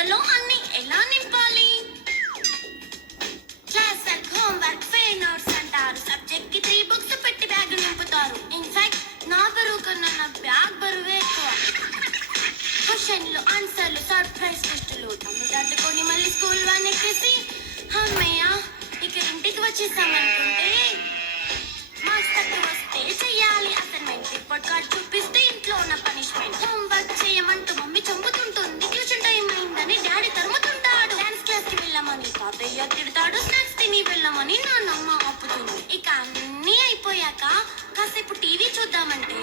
బుర్రలో అన్ని ఎలా నింపాలి? Class work, home work, fail notes అంటారు. సబ్జెక్ట్ కి 3 బుక్స్ పెట్టి బ్యాగ్ నింపుతారు. ఇన్ఫాక్ట్ నా బరువు కన్నా నా బ్యాగ్ బరువే ఎక్కువ. క్వశ్చన్లు, ఆన్సర్లు, సర్ప్రైజ్ టెస్టులు తమ్ముదాటుకొని మళ్ళీ స్కూల్ వన్ ఎక్కేసి అమ్మయ్య ఇక ఇంటికి వచ్చేసామనుకుంటే మార్క్స్ తక్కువ వస్తే చెయ్యాలి అసైన్మెంట్. రిపోర్ట్ కార్డ్ చూపిస్తే ఇంట్లో ఉన్న పనిష్మెంట్. హోంవర్క్ చేయమంటూ మమ్మీ చంపుతుంటుంది. ట్యూషన్ టైం అయిందని డాడీ తరుముతుంటాడు. డాన్స్ క్లాస్ కి వెళ్ళమని తాతయ్య తిడతాడు. స్నాక్స్ తిని వెళ్ళమని నాన్నమ్మ ఆపుతుంది. ఇక అన్నీ అయిపోయాక కాసేపు టీవీ చూద్దామంటే